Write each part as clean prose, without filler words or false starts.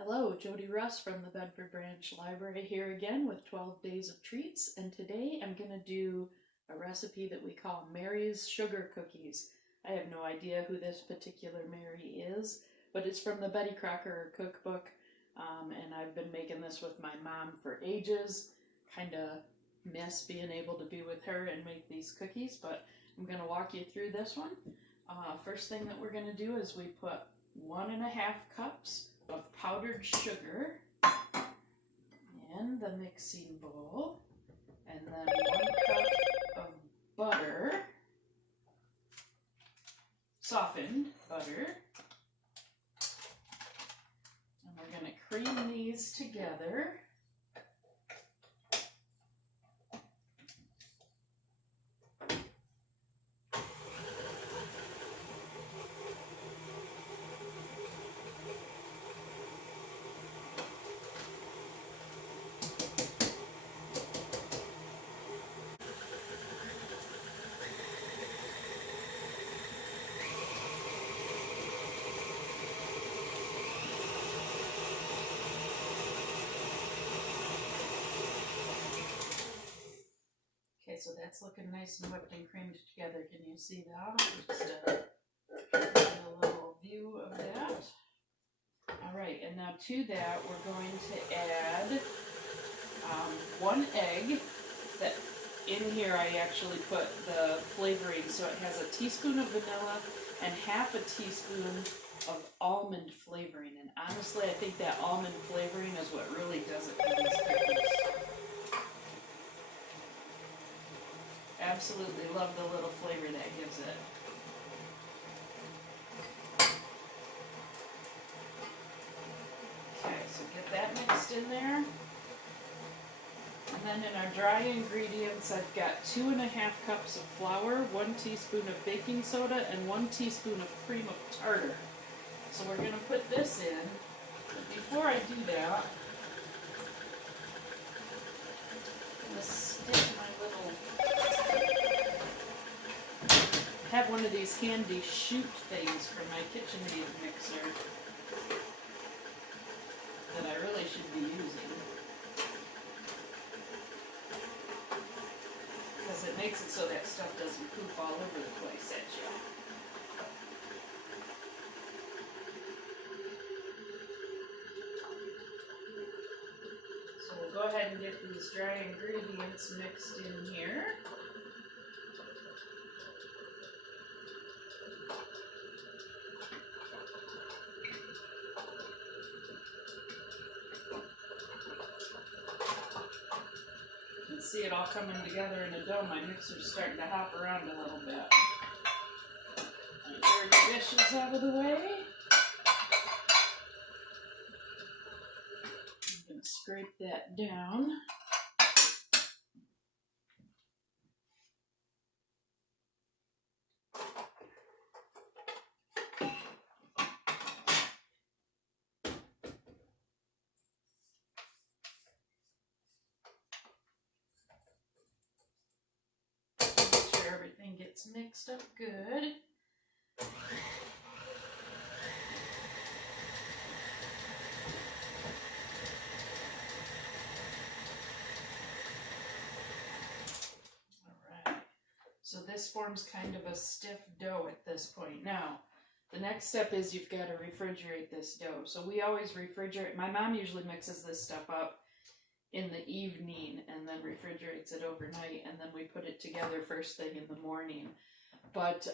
Hello, Jodi from the Bedford Branch Library here again with 12 Days of Treats, and today I'm going to do a recipe that we call Mary's Sugar Cookies. I have no idea who this particular Mary is, but it's from the Betty Crocker cookbook, and I've been making this with my mom for ages. Kind of miss being able to be with her and make these cookies, but I'm going to walk you through this one. First thing that we're going to do is we put 1.5 cups of powdered sugar in the mixing bowl, and then 1 cup of butter, softened butter, and we're going to cream these together. Okay, so that's looking nice and whipped and creamed together. Can you see that? Just a little view of that. Alright, and now to that we're going to add 1 egg. That in here I actually put the flavoring, so it has a teaspoon of vanilla and half a teaspoon of almond flavoring. And honestly, I think that almond flavoring is what really does it for these cookies. Absolutely love the little flavor that gives it. Okay, so get that mixed in there. And then in our dry ingredients, I've got 2.5 cups of flour, 1 teaspoon of baking soda, and 1 teaspoon of cream of tartar. So we're going to put this in. But before I do that, I'm going to stick my little... I have one of these handy shoot things for my KitchenAid mixer that I really should be using, because it makes it so that stuff doesn't poop all over the place at you. So we'll go ahead and get these dry ingredients mixed in here. See it all coming together in a dough. My mixer's starting to hop around a little bit. Clear the dishes out of the way. I'm going to scrape that down. Everything gets mixed up good. Alright, so this forms kind of a stiff dough at this point. Now, the next step is you've got to refrigerate this dough. So we always refrigerate. My mom usually mixes this stuff up in the evening and then refrigerates it overnight, and then we put it together first thing in the morning. But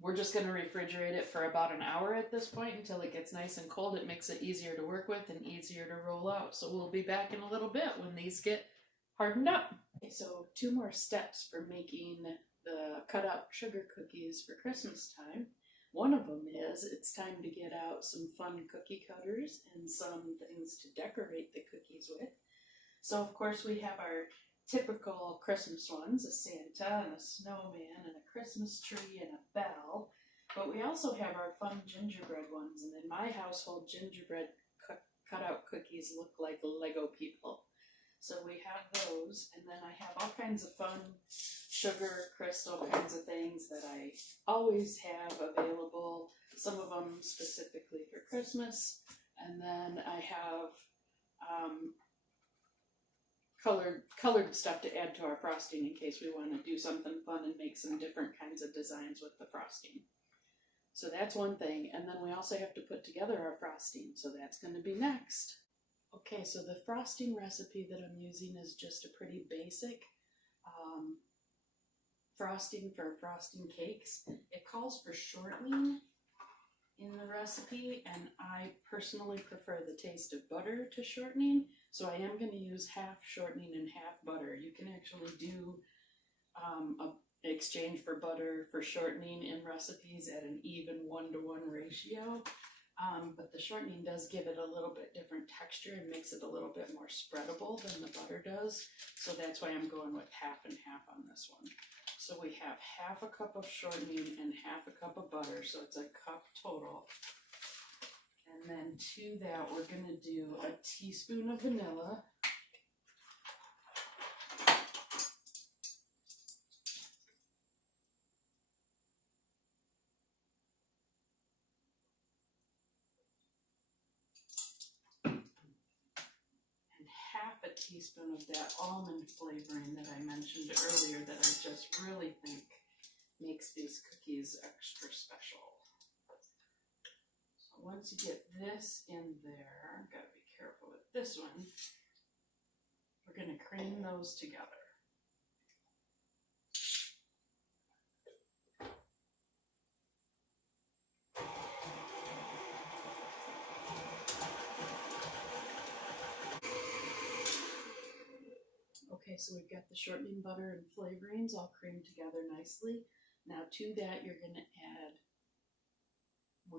we're just going to refrigerate it for about an hour at this point until it gets nice and cold. It makes it easier to work with and easier to roll out. So we'll be back in a little bit when these get hardened up. Okay, so 2 more steps for making the cut up sugar cookies for Christmas time. One of them is it's time to get out some fun cookie cutters and some things to decorate the cookies with. So of course we have our typical Christmas ones, a Santa and a snowman and a Christmas tree and a bell. But we also have our fun gingerbread ones, and in my household gingerbread cut-out cookies look like Lego people. So we have those, and then I have all kinds of fun sugar, crystal kinds of things that I always have available. Some of them specifically for Christmas, And then I have colored stuff to add to our frosting in case we want to do something fun and make some different kinds of designs with the frosting. So that's one thing. And then we also have to put together our frosting. So that's going to be next. Okay, so the frosting recipe that I'm using is just a pretty basic frosting for frosting cakes. It calls for shortening in the recipe, and I personally prefer the taste of butter to shortening, so I am going to use half shortening and half butter. You can actually do an exchange for butter for shortening in recipes at an even 1-to-1 ratio, but the shortening does give it a little bit different texture and makes it a little bit more spreadable than the butter does, so that's why I'm going with half and half on this one. So we have half a cup of shortening and half a cup of butter, so it's a cup total. And then to that, we're going to do a teaspoon of vanilla. And half a teaspoon of that almond flavoring that I mentioned earlier that I just really think makes these cookies extra special. So once you get this in there, gotta be careful with this one, we're gonna cream those together. Okay, so we've got the shortening butter and flavorings all creamed together nicely. Now to that, we're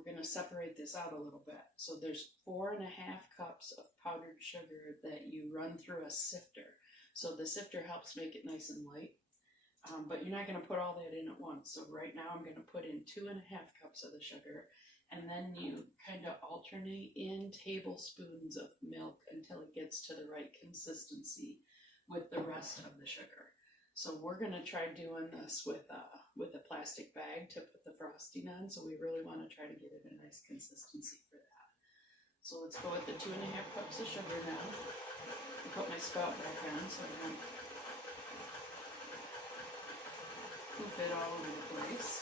going to separate this out a little bit. So there's 4.5 cups of powdered sugar that you run through a sifter. So the sifter helps make it nice and light, but you're not going to put all that in at once. So right now I'm going to put in 2.5 cups of the sugar, and then you kind of alternate in tablespoons of milk until it gets to the right consistency with the rest of the sugar. So we're going to try doing this with a plastic bag to put the frosting on. So we really want to try to get it a nice consistency for that. So let's go with the 2.5 cups of sugar now. I put my spout back on so I don't poop it all over the place.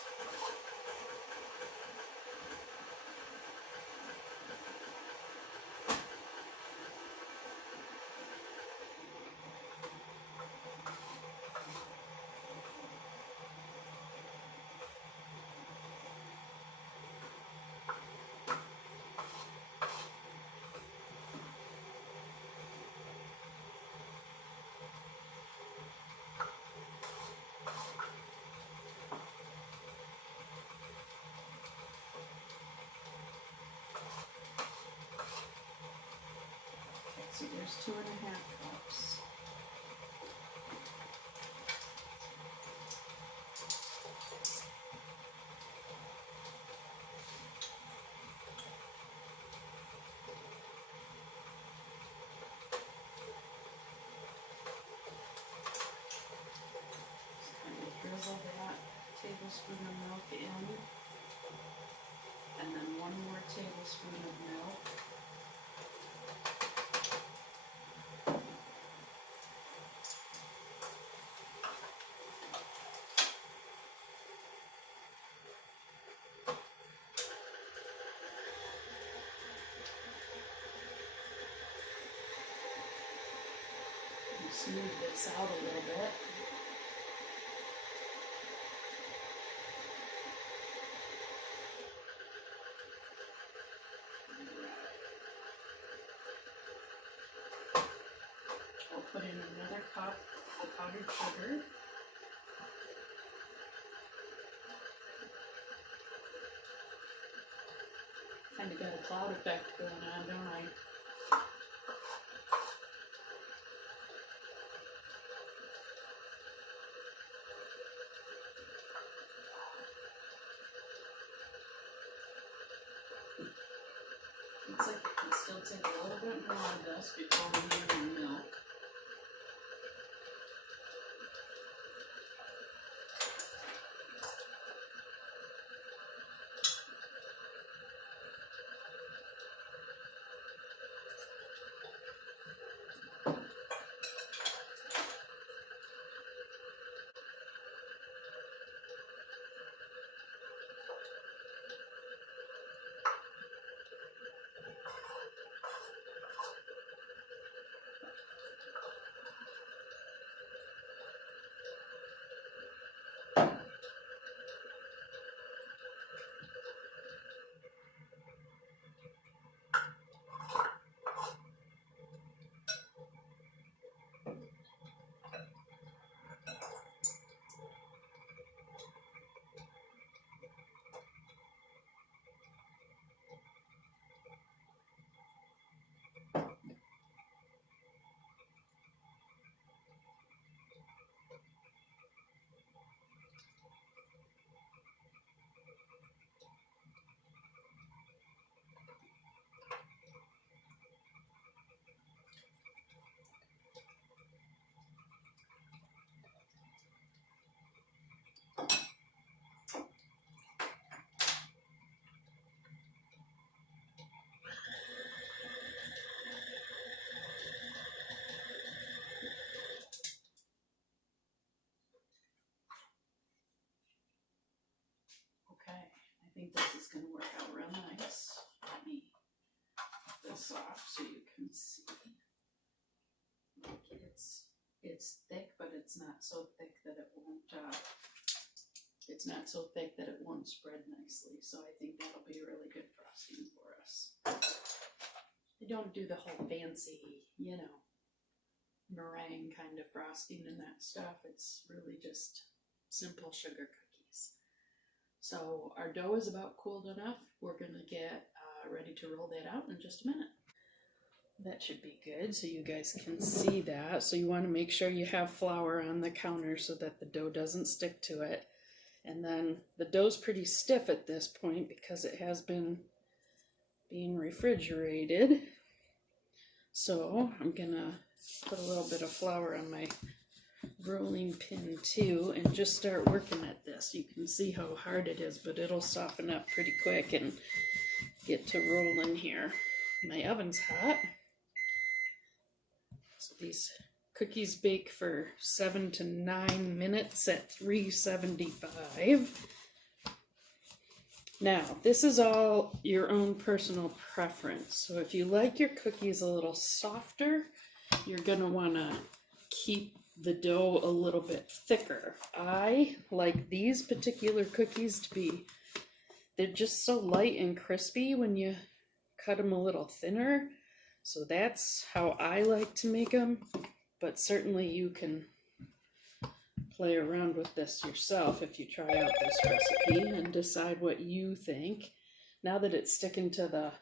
So there's 2.5 cups. Just kind of drizzle that tablespoon of milk in, and then 1 more tablespoon of milk. Smooth this out a little bit. I'll put in another cup of powdered sugar. Kind of got a cloud effect going on, don't I? Looks like it can still take a little bit more of this before we need the milk. this off so you can see. It's thick, but it's not so thick that it won't. It's not so thick that it won't spread nicely. So I think that'll be a really good frosting for us. I don't do the whole fancy, you know, meringue kind of frosting and that stuff. It's really just simple sugar cookies. So our dough is about cooled enough. We're gonna get ready to roll that out in just a minute. That should be good so you guys can see that. So you want to make sure you have flour on the counter so that the dough doesn't stick to it. And then the dough's pretty stiff at this point because it has been being refrigerated. So I'm gonna put a little bit of flour on my rolling pin too and just start working at this. You can see how hard it is, but it'll soften up pretty quick and get to rolling here. My oven's hot. So these cookies bake for 7 to 9 minutes at 375. Now, this is all your own personal preference. So if you like your cookies a little softer, you're going to want to keep the dough a little bit thicker. I like these particular cookies to be, they're just so light and crispy when you cut them a little thinner. So that's how I like to make them, but certainly you can play around with this yourself if you try out this recipe and decide what you think. Now that it's sticking to the,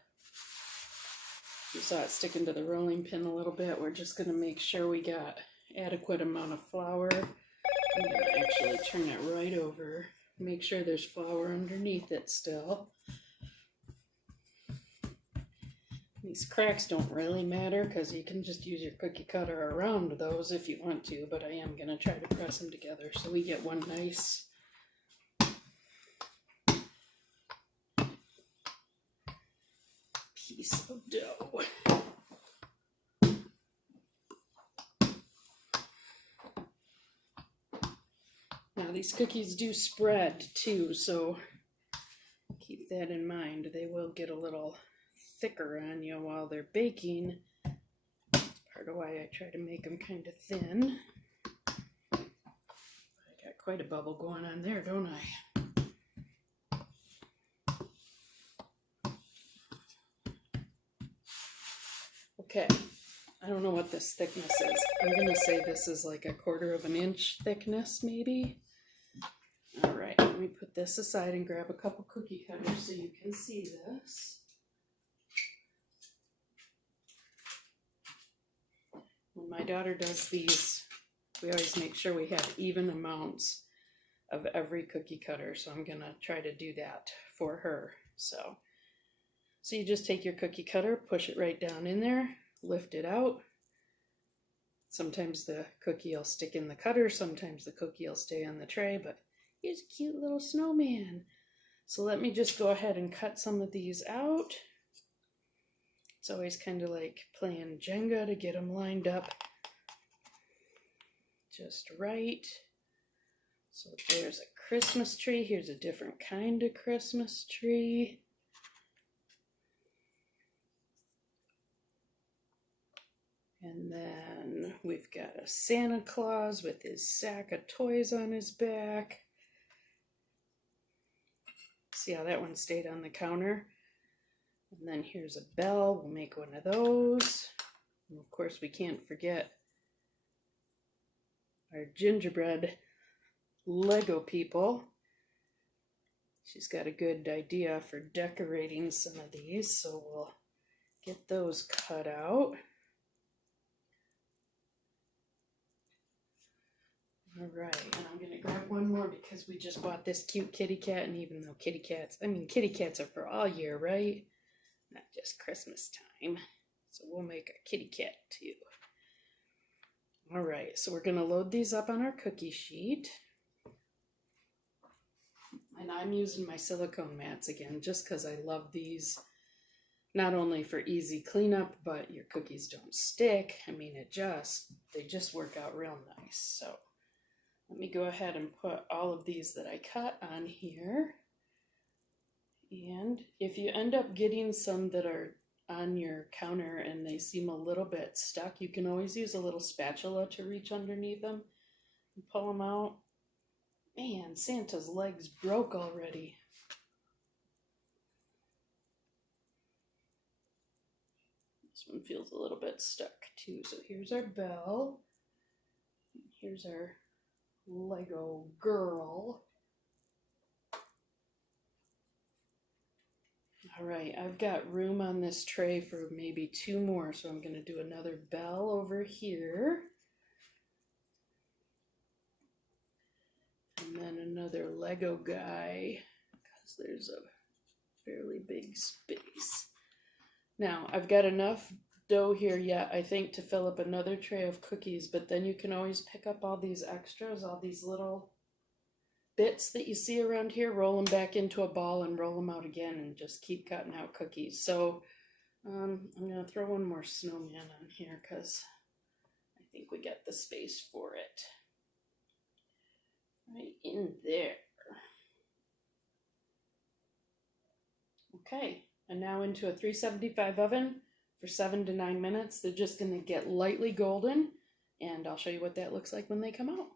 you saw it sticking to the rolling pin a little bit, we're just gonna make sure we got adequate amount of flour. I'm gonna actually turn it right over, make sure there's flour underneath it still. These cracks don't really matter because you can just use your cookie cutter around those if you want to, but I am going to try to press them together so we get one nice piece of dough. Now these cookies do spread too, so keep that in mind. They will get a little thicker on you while they're baking. That's part of why I try to make them kind of thin. I got quite a bubble going on there, don't I? Okay, I don't know what this thickness is. I'm gonna say this is like 1/4 of an inch thickness, maybe. All right, let me put this aside and grab a couple cookie cutters so you can see this. When my daughter does these, we always make sure we have even amounts of every cookie cutter. So I'm gonna try to do that for her. So you just take your cookie cutter, push it right down in there, lift it out. Sometimes the cookie will stick in the cutter, sometimes the cookie will stay on the tray, but here's a cute little snowman. So let me just go ahead and cut some of these out. It's always kind of like playing Jenga to get them lined up just right. So there's a Christmas tree. Here's a different kind of Christmas tree. And then we've got a Santa Claus with his sack of toys on his back. See how that one stayed on the counter? And then here's a bell. We'll make one of those. And of course, we can't forget our gingerbread Lego people. She's got a good idea for decorating some of these, so we'll get those cut out. All right, and I'm gonna grab one more because we just bought this cute kitty cat, and even though kitty cats are for all year, right? Not just Christmas time. So we'll make a kitty cat too. All right, so we're gonna load these up on our cookie sheet. And I'm using my silicone mats again, just because I love these. Not only for easy cleanup, but your cookies don't stick. I mean, they just work out real nice. So let me go ahead and put all of these that I cut on here. And if you end up getting some that are on your counter and they seem a little bit stuck, you can always use a little spatula to reach underneath them and pull them out. Man, Santa's legs broke already. This one feels a little bit stuck too. So here's our bell. Here's our Lego girl. All right, I've got room on this tray for maybe 2 more, so I'm going to do another bell over here. And then another Lego guy, because there's a fairly big space. Now, I've got enough dough here yet, I think, to fill up another tray of cookies, but then you can always pick up all these extras, all these little bits that you see around here, roll them back into a ball and roll them out again and just keep cutting out cookies. So I'm going to throw one more snowman on here because I think we got the space for it. Right in there. Okay, and now into a 375 oven for 7 to 9 minutes. They're just going to get lightly golden, and I'll show you what that looks like when they come out.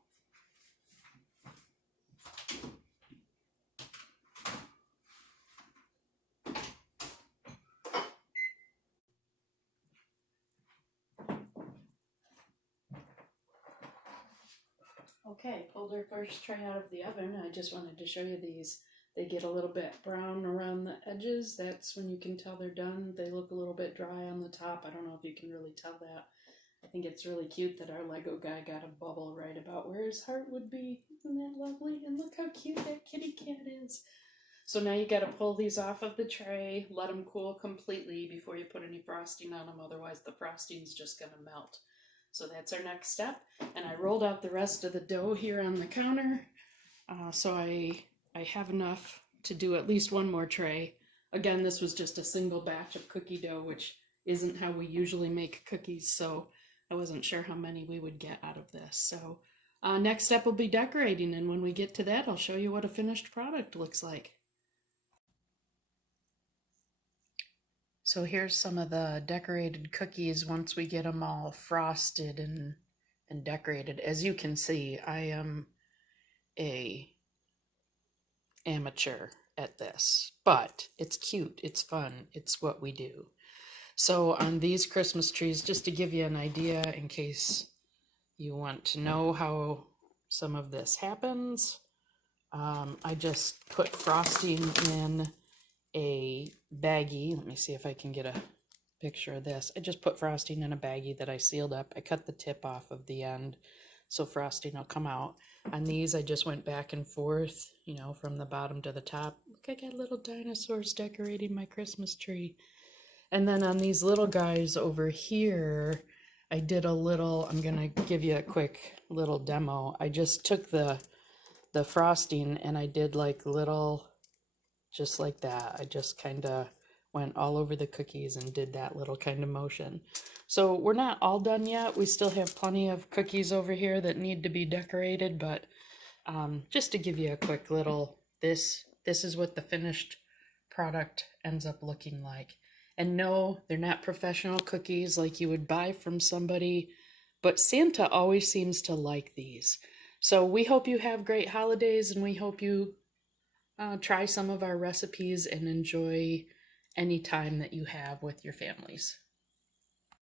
Okay, pulled our first tray out of the oven. I just wanted to show you these. They get a little bit brown around the edges. That's when you can tell they're done. They look a little bit dry on the top. I don't know if you can really tell that. I think it's really cute that our Lego guy got a bubble right about where his heart would be. Isn't that lovely? And look how cute that kitty cat is. So now you got to pull these off of the tray, let them cool completely before you put any frosting on them. Otherwise the frosting's just going to melt. So that's our next step. And I rolled out the rest of the dough here on the counter. So I have enough to do at least one more tray. Again, this was just a single batch of cookie dough, which isn't how we usually make cookies. So I wasn't sure how many we would get out of this. So next step will be decorating. And when we get to that, I'll show you what a finished product looks like. So here's some of the decorated cookies once we get them all frosted and decorated. As you can see, I am a amateur at this, but it's cute, it's fun, it's what we do. So on these Christmas trees, just to give you an idea in case you want to know how some of this happens, I just put frosting in a baggie. Let me see if I can get a picture of this. I just put frosting in a baggie that I sealed up. I cut the tip off of the end so frosting will come out. On these, I just went back and forth, you know, from the bottom to the top. Look, I got little dinosaurs decorating my Christmas tree. And then on these little guys over here, I did a little, I'm going to give you a quick little demo. I just took the frosting and I did like little, just like that. I just kind of went all over the cookies and did that little kind of motion. So we're not all done yet. We still have plenty of cookies over here that need to be decorated, but just to give you a quick little, this is what the finished product ends up looking like. And no, they're not professional cookies like you would buy from somebody, but Santa always seems to like these. So we hope you have great holidays, and we hope you try some of our recipes and enjoy any time that you have with your families.